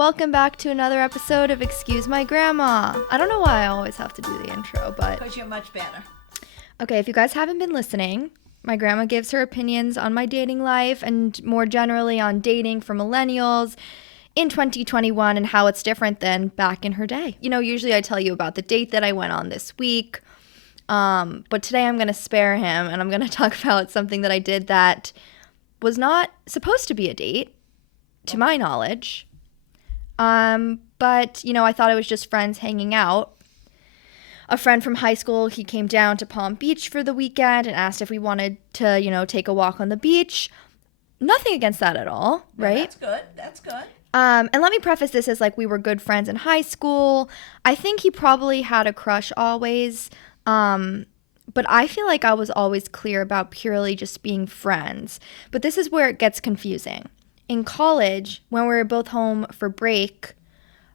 Welcome back to another episode of Excuse My Grandma. I don't know why I always have to do the intro, but... Because you're much better. Okay, if you guys haven't been listening, my grandma gives her opinions on my dating life and more generally on dating for millennials in 2021 and how it's different than back in her day. You know, usually I tell you about the date that I went on this week, but today I'm going to spare him and I'm going to talk about something that I did that was not supposed to be a date, to my knowledge. But, you know, I thought it was just friends hanging out. A friend from high school, he came down to Palm Beach for the weekend and asked if we wanted to, you know, take a walk on the beach. Nothing against that at all, right? No, that's good. That's good. And let me preface this as like we were good friends in high school. I think he probably had a crush always. But I feel like I was always clear about purely just being friends. But this is where it gets confusing. In college, when we were both home for break,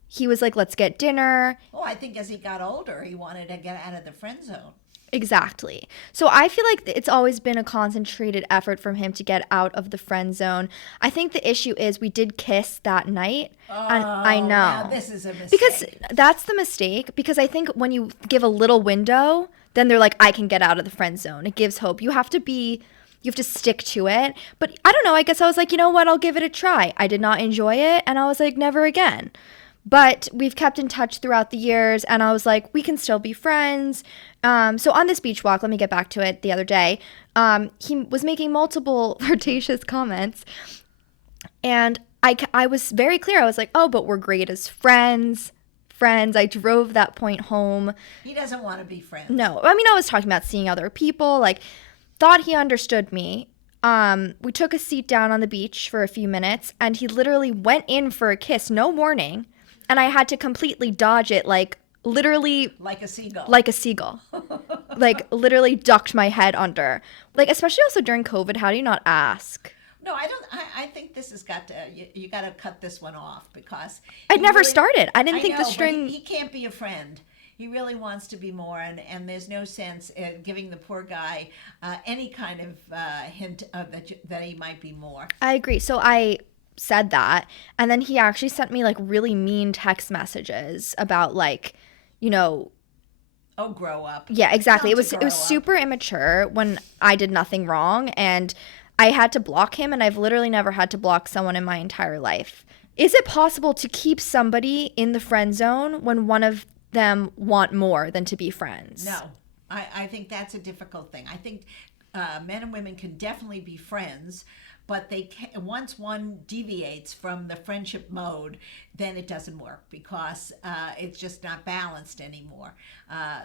he was like, let's get dinner. Oh, I think as he got older, he wanted to get out of the friend zone. Exactly. So I feel like it's always been a concentrated effort from him to get out of the friend zone. I think the issue is we did kiss that night. And I know. Now this is a mistake. Because that's the mistake. Because I think when you give a little window, then they're like, I can get out of the friend zone. It gives hope. You have to stick to it. But I don't know. I guess I was like, you know what? I'll give it a try. I did not enjoy it. And I was like, never again. But we've kept in touch throughout the years. And I was like, we can still be friends. So on this beach walk, let me get back to it the other day. He was making multiple flirtatious comments. And I was very clear. I was like, oh, but we're great as friends. I drove that point home. He doesn't want to be friends. No. I mean, I was talking about seeing other people. Like, thought he understood me. We took a seat down on the beach for a few minutes, and he literally went in for a kiss, no warning, and I had to completely dodge it, like literally like a seagull. Like literally ducked my head under. Like, especially also during COVID, how do you not ask? No, I don't. I think this has got to. You got to cut this one off because I'd never started. I didn't think the string. He can't be a friend. He really wants to be more, and there's no sense in giving the poor guy any kind of hint of that he might be more. I agree. So I said that, and then he actually sent me like really mean text messages about like, you know. Oh, grow up. Yeah, exactly. It was super immature when I did nothing wrong, and I had to block him, and I've literally never had to block someone in my entire life. Is it possible to keep somebody in the friend zone when one of them want more than to be friends? No, I think that's a difficult thing. I think men and women can definitely be friends, but they can, once one deviates from the friendship mode, then it doesn't work because it's just not balanced anymore.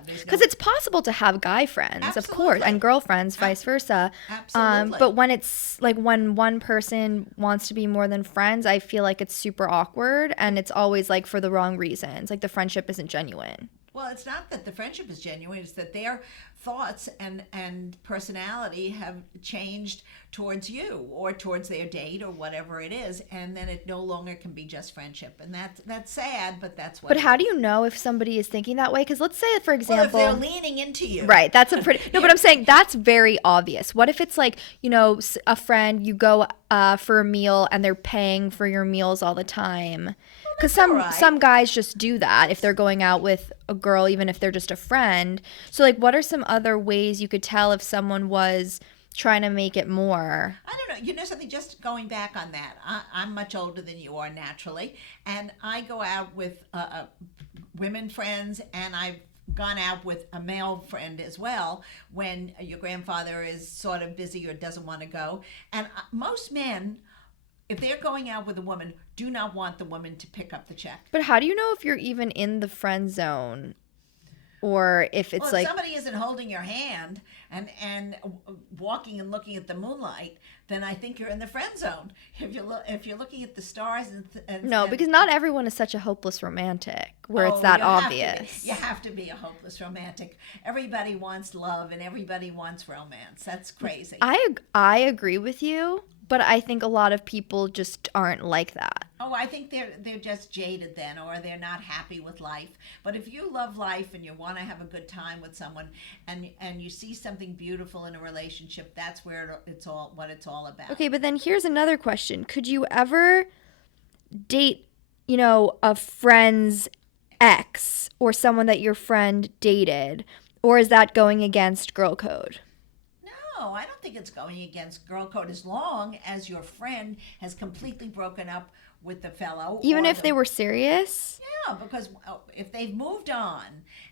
Because it's possible to have guy friends, Absolutely. Of course, and girlfriends, vice versa. Absolutely. But when it's like when one person wants to be more than friends, I feel like it's super awkward, and it's always like for the wrong reasons. Like the friendship isn't genuine. Well, it's not that the friendship is genuine. It's that their thoughts and personality have changed towards you or towards their date or whatever it is, and then it no longer can be just friendship. And that's sad, but that's what. But how do you know if somebody is thinking that way? Because let's say, for example, well, if they're leaning into you, right? That's a pretty no. But I'm saying that's very obvious. What if it's like, you know, a friend, you go for a meal and they're paying for your meals all the time? Because some guys just do that if they're going out with a girl, even if they're just a friend. So, like, what are some other ways you could tell if someone was trying to make it more? I don't know. You know something, just going back on that, I'm much older than you are naturally, and I go out with women friends, and I've gone out with a male friend as well when your grandfather is sort of busy or doesn't want to go. And most men, if they're going out with a woman, do not want the woman to pick up the check. But how do you know if you're even in the friend zone? Or if it's if somebody isn't holding your hand and walking and looking at the moonlight, then I think you're in the friend zone. If you're looking at the stars because not everyone is such a hopeless romantic where it's that obvious. You have to be a hopeless romantic. Everybody wants love and everybody wants romance. That's crazy. I agree with you. But I think a lot of people just aren't like that. Oh, I think they're just jaded then, or they're not happy with life. But if you love life and you want to have a good time with someone, and you see something beautiful in a relationship, that's where it's all about. Okay, but then here's another question: could you ever date a friend's ex or someone that your friend dated? Or is that going against girl code? No, I don't think it's going against girl code as long as your friend has completely broken up with the fellow. Even or if they were serious? Yeah, because if they've moved on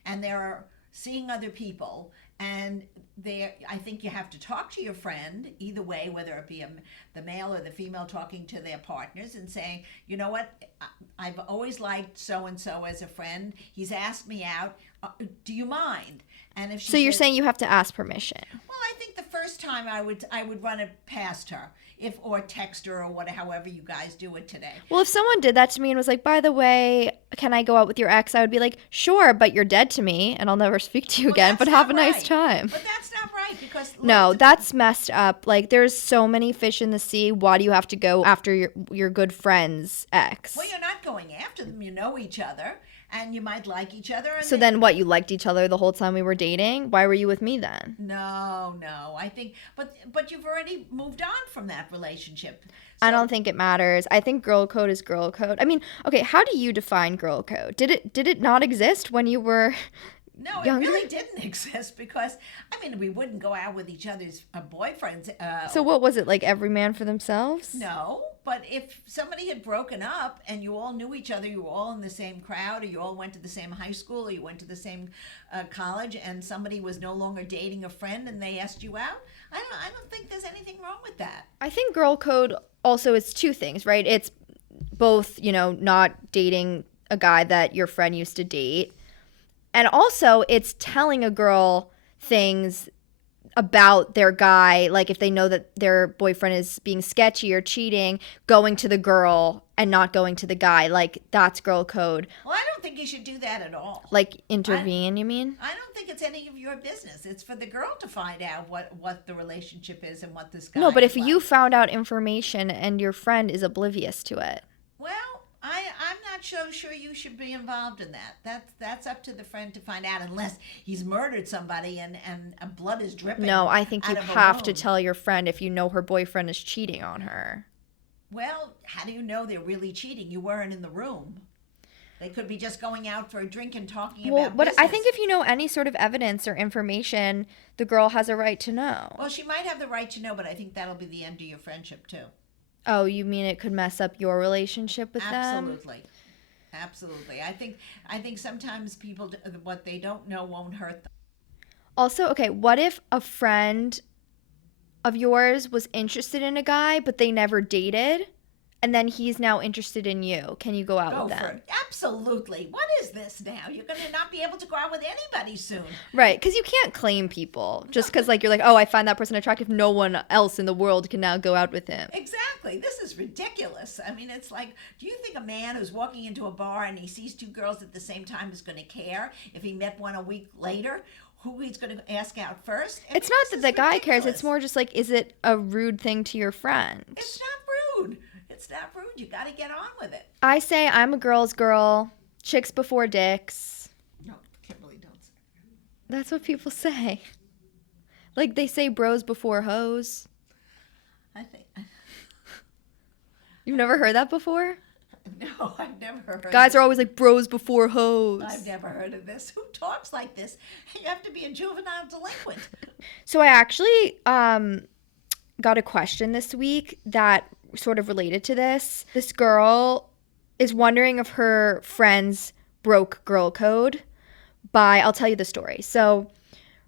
and they're seeing other people, and I think you have to talk to your friend either way, whether it be the male or the female talking to their partners and saying, you know what, I've always liked so and so as a friend. He's asked me out. Do you mind? And if she So you're says, saying you have to ask permission? well, I think the first time I would run it past her, or text her or whatever, however you guys do it today. Well, if someone did that to me and was like, by the way, can I go out with your ex? I would be like, sure, but you're dead to me and I'll never speak to you again, that's but have a not nice right. time. But that's not right because No, that's messed up. Like, there's so many fish in the sea. Why do you have to go after your good friend's ex? well, you're not going after them. You know each other, and you might like each other. And So then what, you liked each other the whole time we were dating? Why were you with me then? No, I think, but you've already moved on from that relationship. I don't think it matters. I think girl code is girl code. I mean, okay, how do you define girl code? Did it not exist when you were No, younger? it really didn't exist because, I mean, we wouldn't go out with each other's boyfriends. So what was it, like every man for themselves? No, but if somebody had broken up and you all knew each other, you were all in the same crowd, or you all went to the same high school, or you went to the same college, and somebody was no longer dating a friend and they asked you out, I don't think there's anything wrong with that. I think girl code also is two things, right? It's both, not dating a guy that your friend used to date. And also it's telling a girl things about their guy, like if they know that their boyfriend is being sketchy or cheating, going to the girl and not going to the guy. Like, that's girl code. Well, I don't think you should do that at all. Like, intervene, you mean? I don't think it's any of your business. It's for the girl to find out what the relationship is and what this guy No, but is if like. you found out information and your friend is oblivious to it. Well, I'm not so sure you should be involved in that. That's up to the friend to find out, unless he's murdered somebody and blood is dripping. No, I think you out of a have to wound. tell your friend if you know her boyfriend is cheating on her. Well, how do you know they're really cheating? You weren't in the room. They could be just going out for a drink and talking Well, about but business. I think if you know any sort of evidence or information, the girl has a right to know. Well, she might have the right to know, but I think that'll be the end of your friendship too. Oh, you mean it could mess up your relationship with them? Absolutely. I think sometimes people, what they don't know won't hurt them. Also, okay, what if a friend of yours was interested in a guy, but they never dated, and then he's now interested in you? Can you go out Go with for them? it. Absolutely. What is this now? You're going to not be able to go out with anybody soon. Right, because you can't claim people just because, like, you're like, oh, I find that person attractive. No one else in the world can now go out with him. Exactly. This is ridiculous. I mean, it's like, do you think a man who's walking into a bar and he sees two girls at the same time is going to care if he met one a week later? Who he's going to ask out first? I It's mean, not this that is the guy cares. ridiculous. It's more just like, is it a rude thing to your friend? It's not rude. It's not rude. You got to get on with it. I say I'm a girl's girl. Chicks before dicks. No, Kimberly, don't say That's what people say. Like, they say bros before hoes. I think, You've never heard that before? no, I've never heard Guys of are always like bros before hoes. I've never heard of this. Who talks like this? You have to be a juvenile delinquent. So I actually got a question this week that sort of related to this. This girl is wondering if her friends broke girl code by, I'll tell you the story. So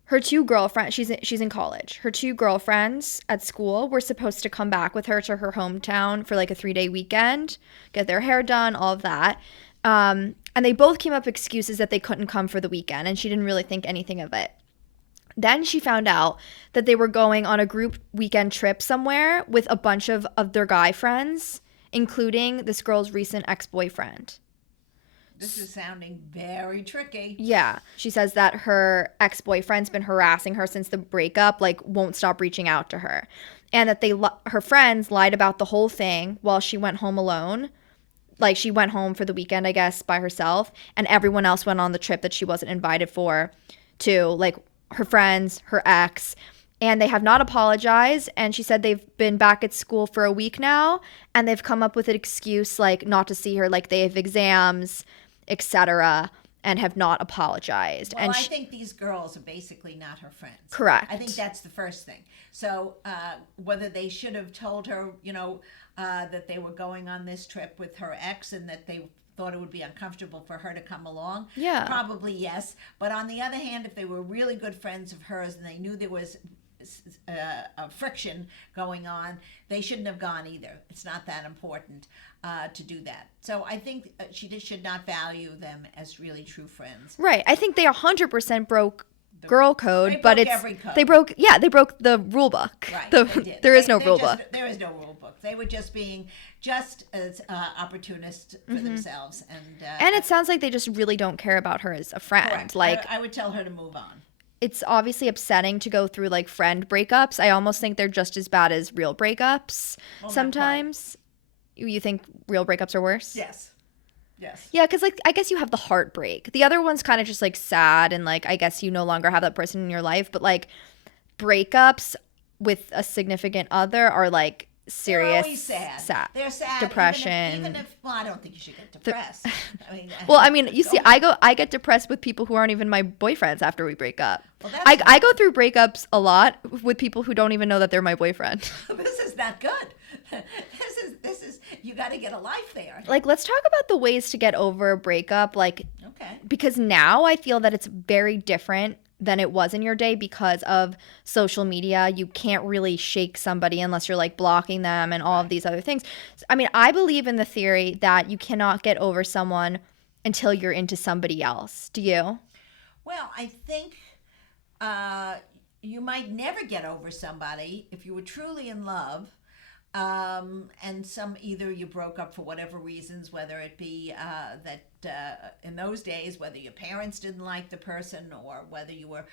her two girlfriends, she's in college. Her two girlfriends at school were supposed to come back with her to her hometown for like a 3-day weekend, get their hair done, all of that. And they both came up with excuses that they couldn't come for the weekend, and she didn't really think anything of it. Then she found out that they were going on a group weekend trip somewhere with a bunch of their guy friends, including this girl's recent ex-boyfriend. This is sounding very tricky. Yeah. She says that her ex-boyfriend's been harassing her since the breakup, like won't stop reaching out to her. And that her friends lied about the whole thing while she went home alone. Like, she went home for the weekend, I guess, by herself, and everyone else went on the trip that she wasn't invited for too, like her friends, her ex. and they have not apologized. And she said they've been back at school for a week now, and they've come up with an excuse like not to see her, like they have exams, etc., and have not apologized. Well, And I think these girls are basically not her friends. Correct. I think that's the first thing. So whether they should have told her, that they were going on this trip with her ex and that they thought it would be uncomfortable for her to come along, Yeah. probably yes. But on the other hand, if they were really good friends of hers and they knew there was a friction going on, they shouldn't have gone either. It's not that important to do that. So I think she should not value them as really true friends. Right. I think they 100% broke girl code, They but broke it's every code. they broke the rule book. Right, The- they did. there is no They rule just- book. There is no rule book. They were just being just as opportunists for themselves, And it sounds like they just really don't care about her as a friend. correct. Like I would tell her to move on. it's obviously upsetting to go through like friend breakups. I almost think they're just as bad as real breakups Well, not quite. sometimes. You think real breakups are worse? Yes. Yes. Yeah, because like I guess you have the heartbreak. The other one's kind of just like sad, and like I guess you no longer have that person in your life. But like breakups with a significant other are like serious, They're always sad. They're sad. depression. Even if well, I don't think you should get depressed. Well, I mean, you see, I get depressed with people who aren't even my boyfriends after we break up. Well, that's I go through breakups a lot with people who don't even know that they're my boyfriend. This is not good. This is you got to get a life there. Like, let's talk about the ways to get over a breakup. Like, Okay. because now I feel that it's very different than it was in your day because of social media. You can't really shake somebody unless you're like blocking them and all of these other things. I mean, I believe in the theory that you cannot get over someone until you're into somebody else. Do you? Well, I think you might never get over somebody if you were truly in love, and either you broke up for whatever reasons, whether it be that in those days, whether your parents didn't like the person or whether you were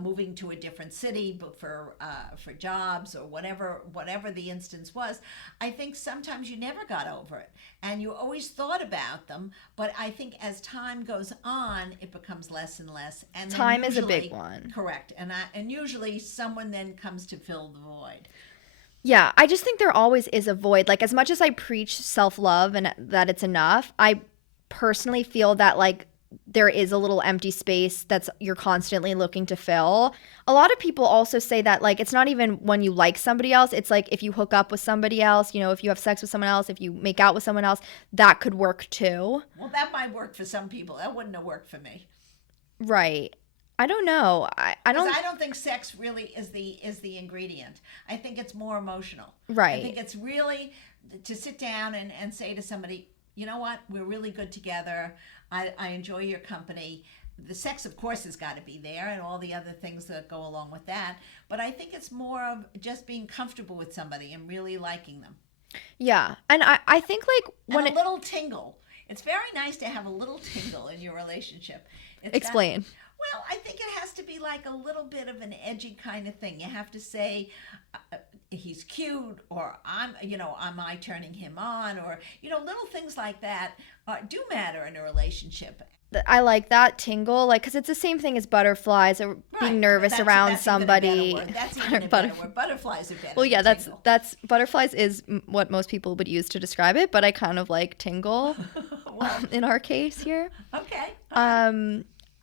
moving to a different city but for jobs or whatever the instance was. I think sometimes you never got over it and you always thought about them, but I think as time goes on, it becomes less and less. And then Time is a usually- big one. Correct, and usually someone then comes to fill the void. Yeah, I just think there always is a void. Like, as much as I preach self-love and that it's enough, I personally feel that like there is a little empty space that's you're constantly looking to fill. A lot of people also say that like it's not even when you like somebody else, it's like if you hook up with somebody else, if you have sex with someone else, if you make out with someone else, that could work too. Well, that might work for some people. That wouldn't have worked for me. Right. I don't know. I don't. Because I don't think sex really is the ingredient. I think it's more emotional. Right. I think it's really to sit down and say to somebody, you know what, we're really good together. I enjoy your company. The sex, of course, has got to be there and all the other things that go along with that. But I think it's more of just being comfortable with somebody and really liking them. Yeah. And I think like And a little tingle. It's very nice to have a little tingle in your relationship. Explain. Well, I think it has to be like a little bit of an edgy kind of thing. You have to say he's cute, or am I turning him on, or little things like that do matter in a relationship. I like that tingle, like, because it's the same thing as butterflies or being nervous around that's somebody. Even a better word. That's even a better word. Butterflies are better. Well, yeah, than tingle. that's butterflies is what most people would use to describe it, but I kind of like tingle Well, in our case here. okay.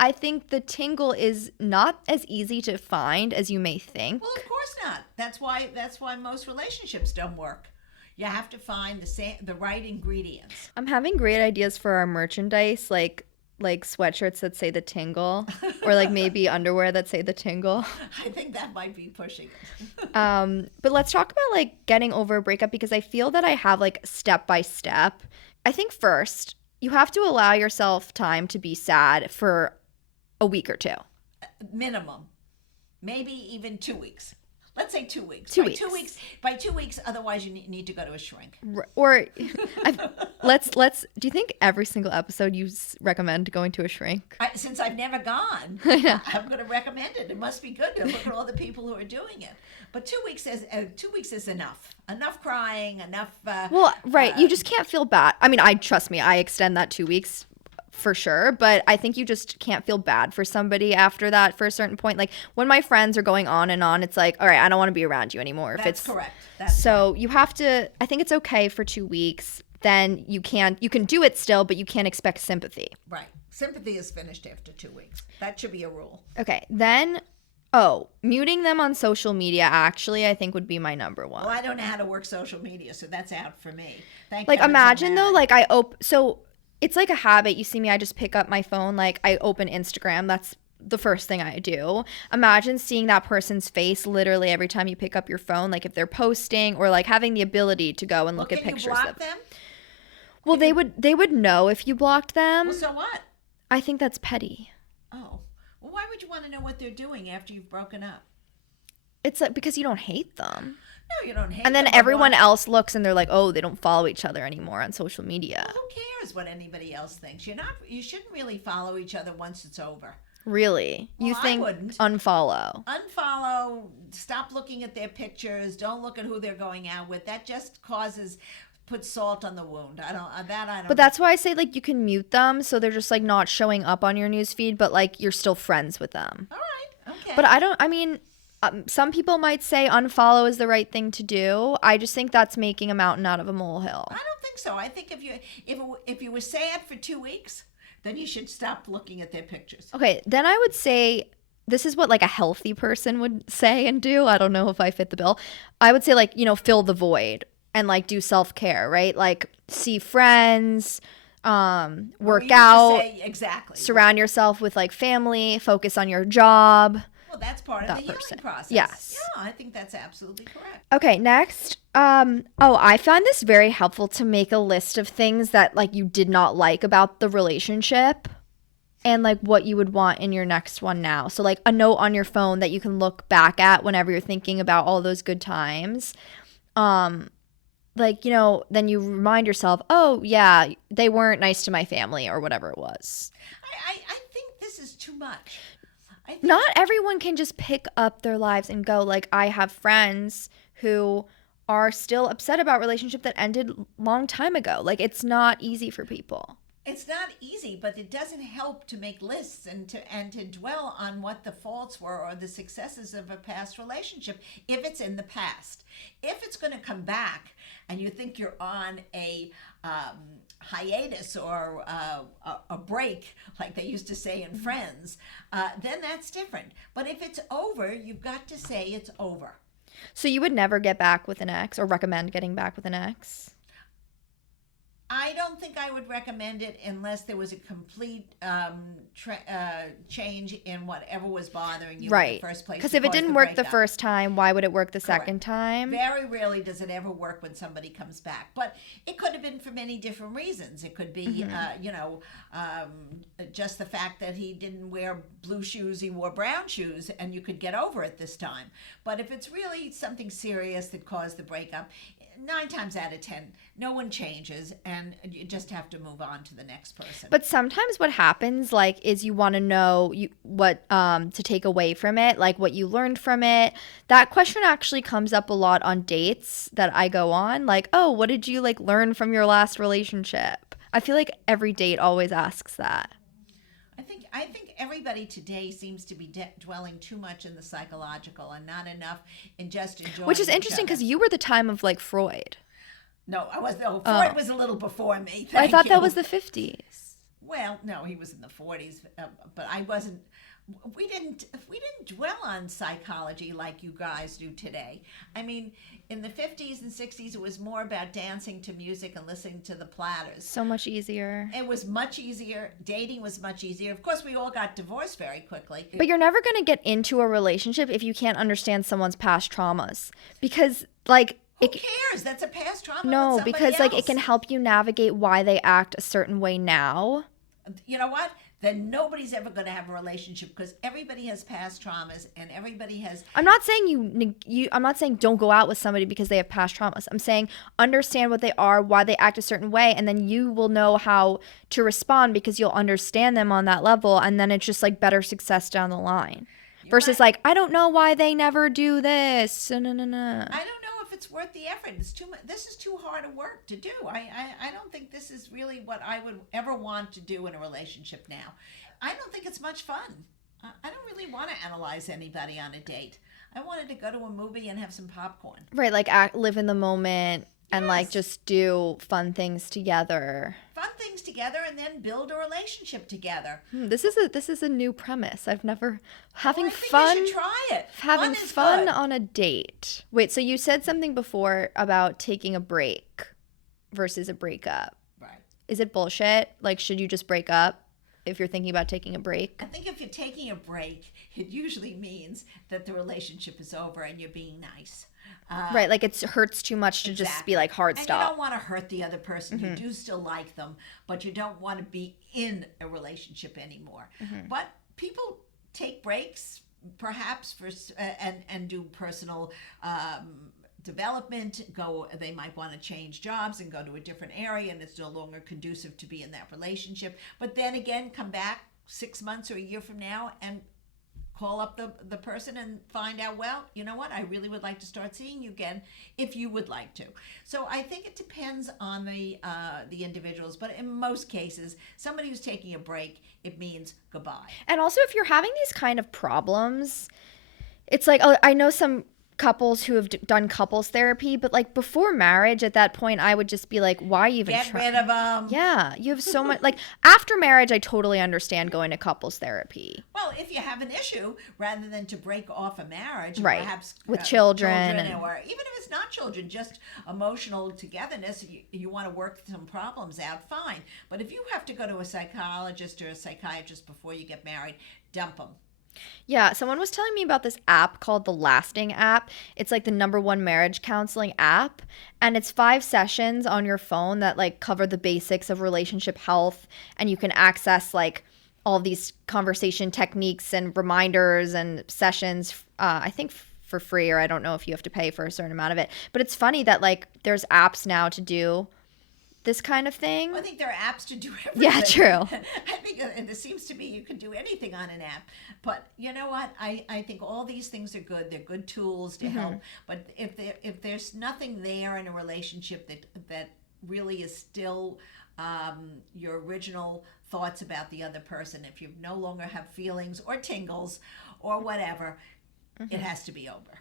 I think the tingle is not as easy to find as you may think. Well, of course not. That's why most relationships don't work. You have to find the right ingredients. I'm having great ideas for our merchandise, like sweatshirts that say the tingle, or like maybe underwear that say the tingle. I think that might be pushing it. But let's talk about like getting over a breakup, because I feel that I have like step by step. I think first, you have to allow yourself time to be sad for a week or two. Minimum. Maybe even 2 weeks. Let's say 2 weeks. 2 By weeks. 2 weeks. By 2 weeks, otherwise you need to go to a shrink. Or let's. Do you think every single episode you recommend going to a shrink? Since I've never gone, I'm going to recommend it. It must be good to look at all the people who are doing it. But 2 weeks is enough. Enough crying. Enough. Well, right. You just can't feel bad. I mean, trust me. I extend that 2 weeks for sure, but I think you just can't feel bad for somebody after that for a certain point. Like when my friends are going on and on, it's like, all right, I don't want to be around you anymore. That's correct. So you have to, I think it's okay for 2 weeks. Then you can do it still, but you can't expect sympathy. Right. Sympathy is finished after 2 weeks. That should be a rule. Okay. Then, muting them on social media actually I think would be my number one. Well, I don't know how to work social media, so that's out for me. Like imagine though, like so it's like a habit. You see me, I just pick up my phone, like I open Instagram. That's the first thing I do. Imagine seeing that person's face literally every time you pick up your phone, like if they're posting or like having the ability to go and look at pictures of them. Well, they would know if you blocked them. Well, so what? I think that's petty. Oh. Well, why would you want to know what they're doing after you've broken up? It's like because you don't hate them. No, you don't hate them. And then everyone else looks and they're like, oh, they don't follow each other anymore on social media. Well, who cares what anybody else thinks? You shouldn't really follow each other once it's over. Really? Well, you think I wouldn't. Unfollow? Unfollow. Stop looking at their pictures. Don't look at who they're going out with. That just puts salt on the wound. I don't. But that's why I say like you can mute them so they're just like not showing up on your newsfeed, but like you're still friends with them. All right. Okay. But I mean, some people might say unfollow is the right thing to do. I just think that's making a mountain out of a molehill. I don't think so. I think if you were sad for 2 weeks, then you should stop looking at their pictures. Okay, then I would say this is what like a healthy person would say and do. I don't know if I fit the bill. I would say like, fill the void and like do self-care, right? Like see friends, work out. Exactly. Surround yourself with like family, focus on your job. Well, that's part of the healing process. Yes. Yeah, I think that's absolutely correct. Okay, next. I found this very helpful to make a list of things that like you did not like about the relationship and like what you would want in your next one now. So like a note on your phone that you can look back at whenever you're thinking about all those good times. Like, then you remind yourself, oh yeah, they weren't nice to my family or whatever it was. I think this is too much. Not everyone can just pick up their lives and go. Like I have friends who are still upset about relationship that ended long time ago. Like it's not easy for people. It's not easy, but it doesn't help to make lists and to dwell on what the faults were or the successes of a past relationship if it's in the past. If it's going to come back and you think you're on a hiatus or a break, like they used to say in Friends, then that's different. But if it's over, you've got to say it's over. So you would never get back with an ex or recommend getting back with an ex? I don't think I would recommend it unless there was a complete change in whatever was bothering you in the first place. Because if it didn't work the first time, why would it work the second time? Very rarely does it ever work when somebody comes back. But it could have been for many different reasons. It could be, just the fact that he didn't wear blue shoes, he wore brown shoes, and you could get over it this time. But if it's really something serious that caused the breakup, 9 times out of 10, no one changes, and you just have to move on to the next person. But sometimes what happens, like, is you want to know what to take away from it, like what you learned from it. That question actually comes up a lot on dates that I go on, like, oh, what did you like learn from your last relationship? I feel like every date always asks that. I think everybody today seems to be dwelling too much in the psychological and not enough in just enjoying. Which is interesting because you were the time of like Freud. No, I was. No, Freud was a little before me. I thought that was the 50s. Well, no, he was in the 40s, but I wasn't. We didn't dwell on psychology like you guys do today. I mean, in the 50s and 60s, it was more about dancing to music and listening to the Platters. So much easier. It was much easier. Dating was much easier. Of course, we all got divorced very quickly. But you're never going to get into a relationship if you can't understand someone's past traumas. Because, like... Who cares? That's a past trauma. No, because, like, it can help you navigate why they act a certain way now. You know what? Then nobody's ever going to have a relationship because everybody has past traumas and everybody has. I'm not saying I'm not saying don't go out with somebody because they have past traumas. I'm saying understand what they are, why they act a certain way, and then you will know how to respond because you'll understand them on that level, and then it's just like better success down the line. Versus like, I don't know why they never do this. No. I don't know if it's worth the effort. It's too much. This is too hard a work to do. I don't think this is really what I would ever want to do in a relationship now. I don't think it's much fun. I don't really want to analyze anybody on a date. I wanted to go to a movie and have some popcorn. Right, like live in the moment and like just do fun things together. Fun things together, and then build a relationship together. This is a new premise. I've never having I think fun. you should try it. Having Fun is fun good. on a date. Wait, so you said something before about taking a break versus a breakup. Right. Is it bullshit? Like, should you just break up if you're thinking about taking a break? I think if you're taking a break, it usually means that the relationship is over and you're being nice. Right, like it hurts too much to just be like hard and stop. you don't want to hurt the other person. You do still like them, but you don't want to be in a relationship anymore. But people take breaks, perhaps for and do personal development. They might want to change jobs and go to a different area, and it's no longer conducive to be in that relationship. But then again, come back 6 months or a year from now and call up the person and find out, well, you know what, I really would like to start seeing you again if you would like to. So I think it depends on the individuals, but in most cases, somebody who's taking a break, it means goodbye. And also, if you're having these kind of problems, it's like, I know some couples who have done couples therapy, but like before marriage, at that point, I would just be like, why even Get rid of them. Yeah, you have so much. Like after marriage, I totally understand going to couples therapy. Well, if you have an issue, rather than to break off a marriage, Right, perhaps with children or even if it's not children, just emotional togetherness, you want to work some problems out, fine. But if you have to go to a psychologist or a psychiatrist before you get married, dump them. Yeah, someone was telling me about this app called the Lasting app. It's like the #1 marriage counseling app, and it's 5 sessions on your phone that like cover the basics of relationship health, and you can access like all these conversation techniques and reminders and sessions, I think for free, or I don't know if you have to pay for a certain amount of it. But it's funny that like there's apps now to do this kind of thing. Well, I think there are apps to do everything. Yeah, true. I think, and it seems to me you can do anything on an app. But you know what? I think all these things are good. They're good tools to help. But if there's nothing there in a relationship that really is still your original thoughts about the other person, if you no longer have feelings or tingles or whatever, it has to be over.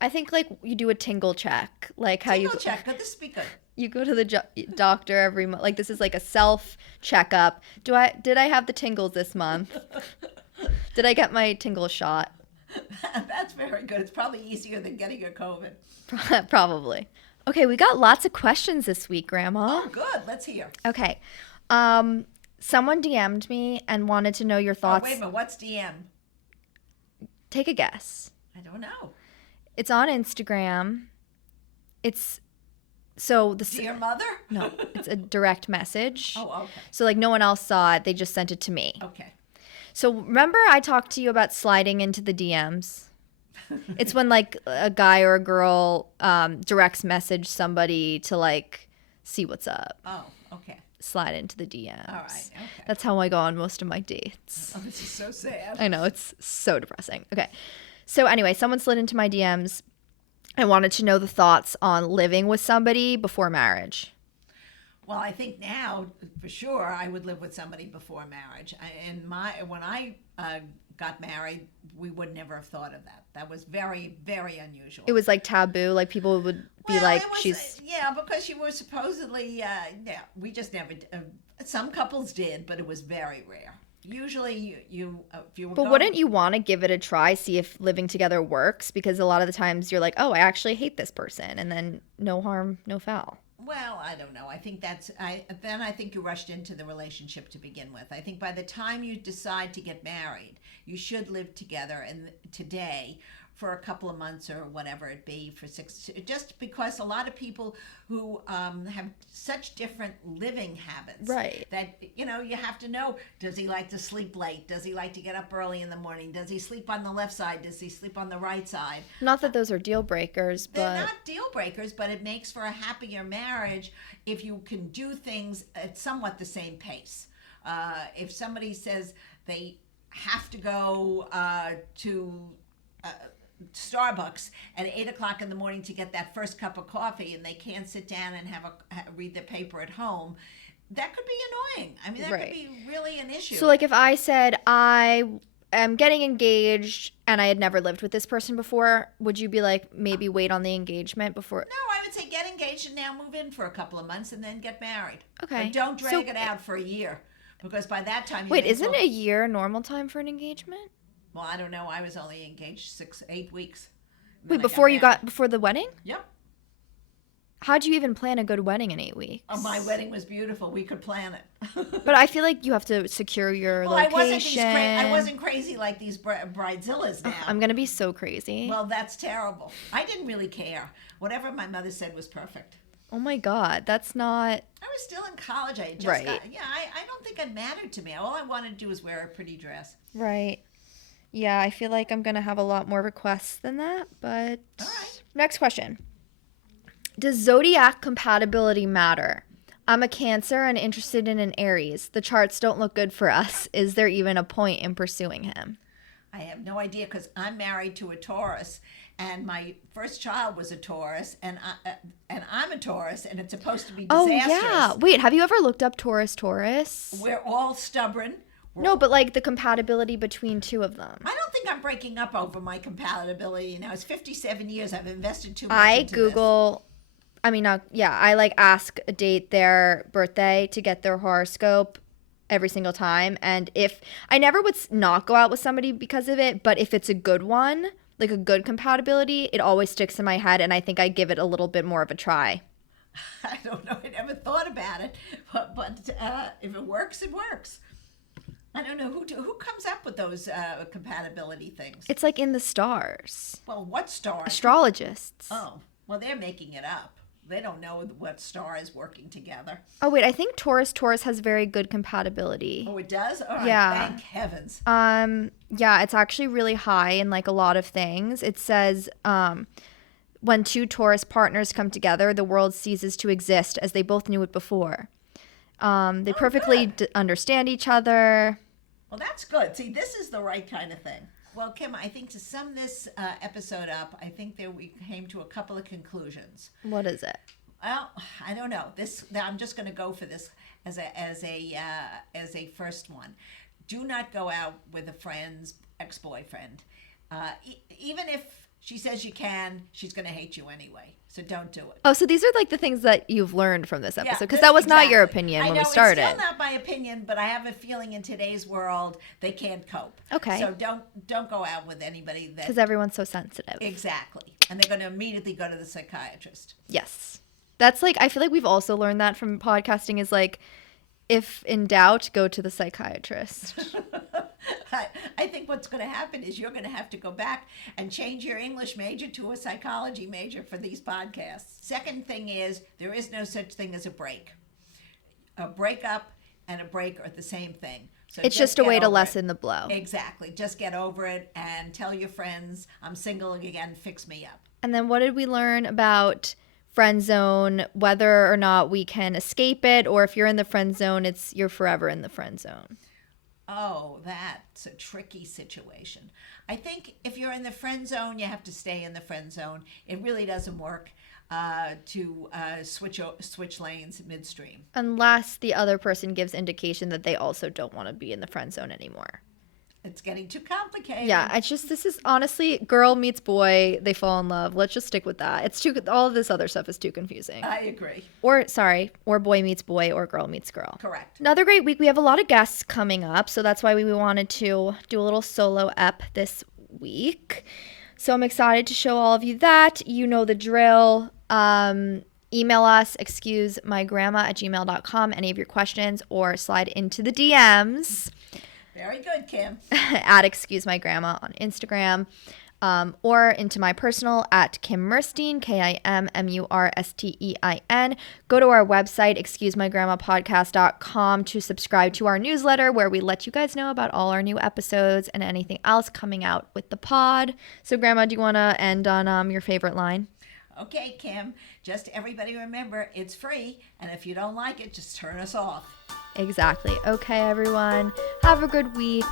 I think like you do a tingle check, like how Tingle check. Could this be good? You go to the doctor every month. Like this is like a self checkup. Did I have the tingles this month? Did I get my tingle shot? That's very good. It's probably easier than getting your COVID. Probably. Okay, we got lots of questions this week, Grandma. Oh, good. Let's hear. Okay. Someone DM'd me and wanted to know your thoughts. Oh, wait a minute. What's DM? Take a guess. I don't know. It's on Instagram. It's so the Dear mother? No, it's a direct message. Oh, okay. So like no one else saw it. They just sent it to me. Okay. So remember I talked to you about sliding into the DMs? It's when like a guy or a girl directs message somebody to like see what's up. Oh, okay. Slide into the DMs. All right. Okay. That's how I go on most of my dates. Oh, this is so sad. I know, it's so depressing. Okay. So anyway, someone slid into my DMs and wanted to know the thoughts on living with somebody before marriage. Well, I think now, for sure, I would live with somebody before marriage. When I got married, we would never have thought of that. That was very, very unusual. It was like taboo. Like people would be like, it was, she's... Yeah, because you were supposedly, we just never, some couples did, but it was very rare. Usually if you were But wouldn't you want to give it a try, see if living together works? Because a lot of the times you're like, oh, I actually hate this person. And then no harm, no foul. Well, I don't know. I think I think you rushed into the relationship to begin with. I think by the time you decide to get married, you should live together today for a couple of months or whatever it be, for 6, just because a lot of people who have such different living habits, right, that you have to know, does he like to sleep late, does he like to get up early in the morning, does he sleep on the left side, does he sleep on the right side? Not that those are deal breakers, but they're not deal breakers, but it makes for a happier marriage if you can do things at somewhat the same pace. If somebody says they have to go to Starbucks at 8 o'clock in the morning to get that first cup of coffee, and they can't sit down and read their paper at home, that could be annoying. I mean, that Right. could be really an issue. So, like, if I said I am getting engaged and I had never lived with this person before, would you be like, maybe wait on the engagement before? No, I would say get engaged and now move in for a couple of months and then get married. Okay. But don't drag So- it out for a year, because by that time you Wait, may as isn't well- a year a normal time for an engagement? Well, I don't know. I was only engaged 8 weeks. And Wait, then I before you married. before the wedding? Yep. How'd you even plan a good wedding in 8 weeks? Oh, my wedding was beautiful. We could plan it. But I feel like you have to secure your Well, I location. wasn't crazy like these bridezillas now. I'm gonna be so crazy. Well, that's terrible. I didn't really care. Whatever my mother said was perfect. Oh my God, that's not I was still in college. I had just Right. I don't think it mattered to me. All I wanted to do was wear a pretty dress. right. Yeah, I feel like I'm gonna have a lot more requests than that. But All right. next question: does zodiac compatibility matter? I'm a Cancer and interested in an Aries. The charts don't look good for us. Is there even a point in pursuing him? I have no idea, because I'm married to a Taurus, and my first child was a Taurus, and I'm a Taurus, and it's supposed to be Oh disastrous. yeah. Wait, have you ever looked up Taurus? We're all stubborn. No, but like the compatibility between two of them. I don't think I'm breaking up over my compatibility. You know, it's 57 years. I've invested too much I into Google, I mean, I like ask a date their birthday to get their horoscope every single time. And if I never would not go out with somebody because of it, but if it's a good one, like a good compatibility, it always sticks in my head. And I think I give it a little bit more of a try. I don't know. I never thought about it, but if it works, it works. I don't know who comes up with those compatibility things. It's like in the stars. Well, what star? Astrologists. Oh, well, they're making it up. They don't know what star is working together. Oh, wait, I think Taurus has very good compatibility. Oh, it does? All right, Yeah. thank heavens. Yeah, it's actually really high in like a lot of things. It says, when two Taurus partners come together, the world ceases to exist as they both knew it before. They perfectly understand each other. Well, that's good. See, this is the right kind of thing. Well, Kim, I think to sum this episode up, I think that we came to a couple of conclusions. What is it? Well, I don't know. I'm just going to go for this as a first one. Do not go out with a friend's ex-boyfriend. Even if she says you can, she's going to hate you anyway. So don't do it. Oh, so these are like the things that you've learned from this Yeah, episode, because that was not your exactly. opinion I when know, we started. It's still not my opinion, but I have a feeling in today's world they can't cope. Okay. So don't go out with anybody that Because everyone's so sensitive. exactly, and they're going to immediately go to the psychiatrist. Yes. That's like, I feel like we've also learned that from podcasting is like, if in doubt, go to the psychiatrist. I think what's going to happen is you're going to have to go back and change your English major to a psychology major for these podcasts. Second thing is, there is no such thing as a break. A breakup and a break are the same thing. So It's just a get way to over it. lessen the blow. Exactly. Just get over it and tell your friends, I'm single again, fix me up. And then what did we learn about friend zone, whether or not we can escape it, or if you're in the friend zone, you're forever in the friend zone? Oh, that's a tricky situation. I think if you're in the friend zone, you have to stay in the friend zone. It really doesn't work to switch lanes midstream. Unless the other person gives indication that they also don't want to be in the friend zone anymore. It's getting too complicated. Yeah, this is honestly, girl meets boy, they fall in love. Let's just stick with that. All of this other stuff is too confusing. I agree. Or boy meets boy or girl meets girl. Correct. Another great week. We have a lot of guests coming up, so that's why we wanted to do a little solo ep this week. So I'm excited to show all of you that. You know the drill. Email us, excusemygrandma@gmail.com, any of your questions, or slide into the DMs. Very good, Kim. at excusemygrandma on Instagram, or into my personal at Kim Murstein, KIMMURSTEIN. Go to our website, excusemygrandmapodcast.com, to subscribe to our newsletter where we let you guys know about all our new episodes and anything else coming out with the pod. So, Grandma, do you want to end on your favorite line? Okay, Kim. Just everybody remember, it's free, and if you don't like it, just turn us off. Exactly. Okay, everyone. Have a good week.